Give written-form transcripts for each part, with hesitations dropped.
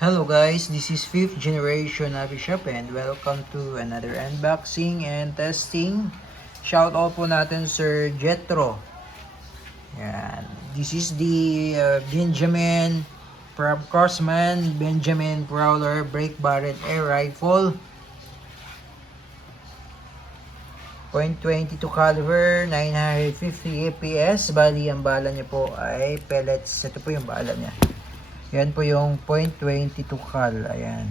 Hello guys, this is 5th generation Avishop and welcome to another unboxing and testing. Shout out po natin Sir Jetro. Yan. This is the Benjamin Crossman Benjamin Prowler Break Barrel Air Rifle. .22 caliber, 950 APS. Bali, ang bala niya po ay pellets. Ito po yung bala niya. Yan po yung .22 cal. Ayan.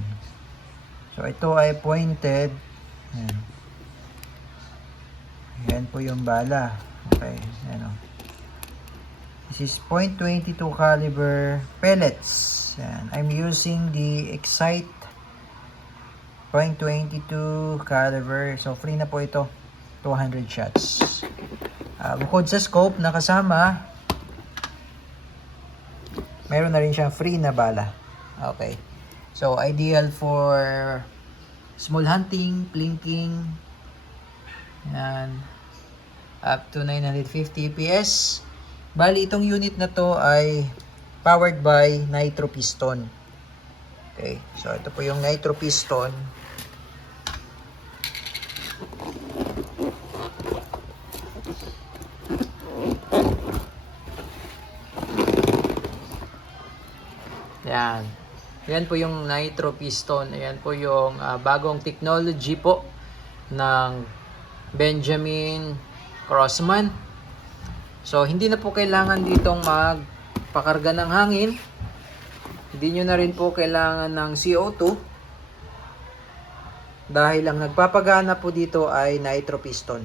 So, ito ay pointed. Ayan. Yan po yung bala. Okay. Ayan o. This is .22 caliber pellets. Ayan. I'm using the Excite .22 caliber. So, free na po ito. 200 shots. Bukod sa scope na kasama, meron na rin siyang free na bala. Okay. So, ideal for small hunting, plinking. Yan. Up to 950 APS. Bali, itong unit na to ay powered by nitro piston. Okay. So, ito po yung nitro piston. Yan. Yan po yung nitro piston. Ayan po yung bagong technology po ng Benjamin Crossman. So, hindi na po kailangan ditong magpakarga ng hangin. Hindi nyo na rin po kailangan ng CO2. Dahil ang nagpapagana po dito ay nitro piston.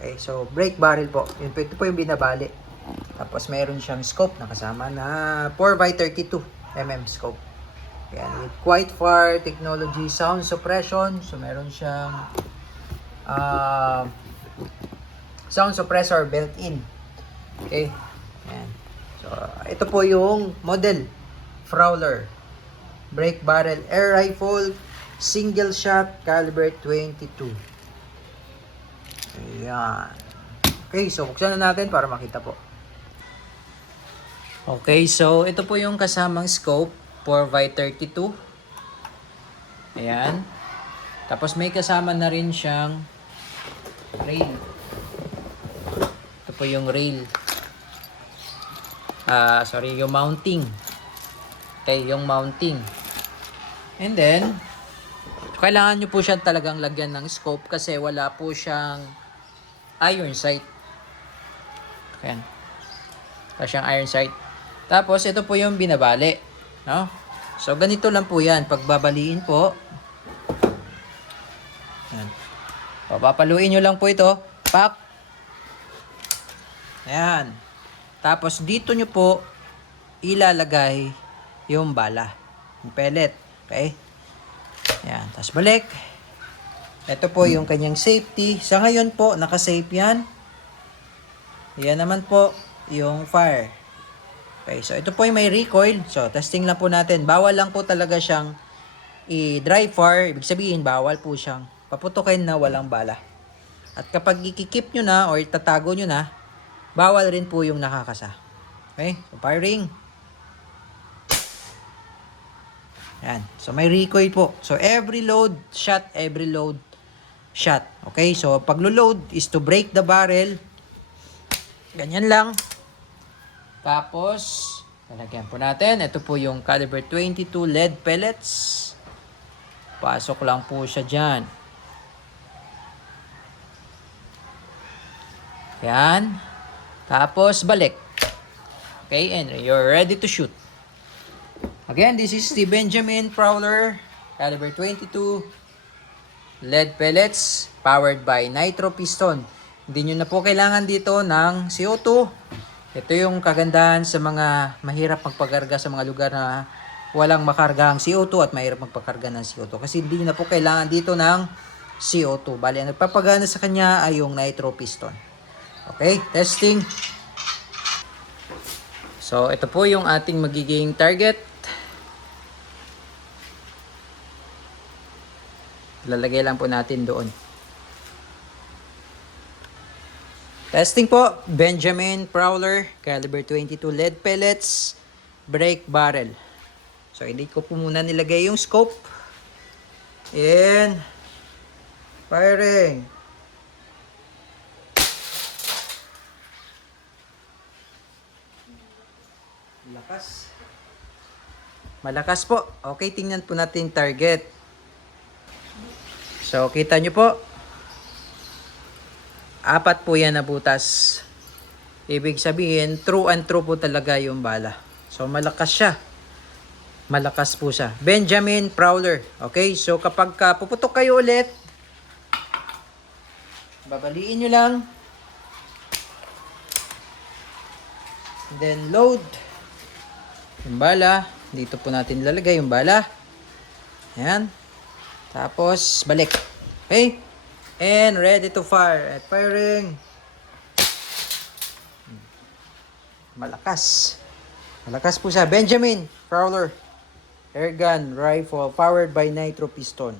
Okay, so brake barrel po. Ito po yung binabali. Tapos mayroon siyang scope na kasama na 4x32mm scope. Ayan, with quite far technology sound suppression. So meron siyang sound suppressor built-in. Okay. Ayan. So ito po yung model Prowler Break Barrel Air Rifle Single Shot Caliber 22. Ayan. Okay, so buksan na natin para makita po. Okay, so ito po yung kasamang scope 4x32. Ayan. Tapos may kasama na rin siyang rail. Ito po yung rail. Yung mounting. Okay, yung mounting. And then, kailangan nyo po siya talagang lagyan ng scope kasi wala po siyang iron sight. Ayan. Wala siyang iron sight. Tapos, ito po yung binabali. No? So, ganito lang po yan. Pagbabaliin po. Ayan. Papaluin nyo lang po ito. Pak. Ayan. Tapos, dito nyo po ilalagay yung bala. Yung pellet. Okay? Ayan. Tapos, balik. Ito po yung kanyang safety. Sa ngayon po, naka-safe yan. Yan naman po yung fire. Okay, so ito po yung may recoil. So, testing lang po natin. Bawal lang po talaga siyang i-dry fire. Ibig sabihin, bawal po siyang paputukin na walang bala. At kapag ikikip nyo na or tatago nyo na, bawal rin po yung nakakasa. Okay, so firing. Yan. So, may recoil po. So, every load, shot, every load, shot. Okay, so paglo-load is to break the barrel. Ganyan lang. Tapos, lalagyan po natin. Ito po yung caliber 22 lead pellets. Pasok lang po siya dyan. Yan. Tapos, balik. Okay, and you're ready to shoot. Again, this is the Benjamin Prowler caliber 22 lead pellets powered by nitro piston. Hindi nyo na po kailangan dito ng CO2. Ito yung kagandahan sa mga mahirap magpakarga sa mga lugar na walang makargahang CO2 at mahirap magpakarga ng CO2. Kasi hindi na po kailangan dito ng CO2. Bali, ang nagpapagana sa kanya ay yung nitro piston. Okay, testing. So, ito po yung ating magiging target. Lalagay lang po natin doon. Testing po, Benjamin Prowler, caliber 22 lead pellets, break barrel. So, hindi ko po muna nilagay yung scope. And, firing. Lakas. Malakas po. Okay, tingnan po natin yung target. So, kita nyo po. 4 po yan na butas. Ibig sabihin, true and true po talaga yung bala. So, malakas siya. Malakas po siya. Benjamin Prowler. Okay, so kapag puputok kayo ulit, babaliin nyo lang. And then, load. Yung bala. Dito po natin lalagay yung bala. Ayan. Tapos, balik. Okay? And ready to fire. At firing. Malakas. Malakas po siya. Benjamin Prowler Airgun Rifle powered by nitro piston.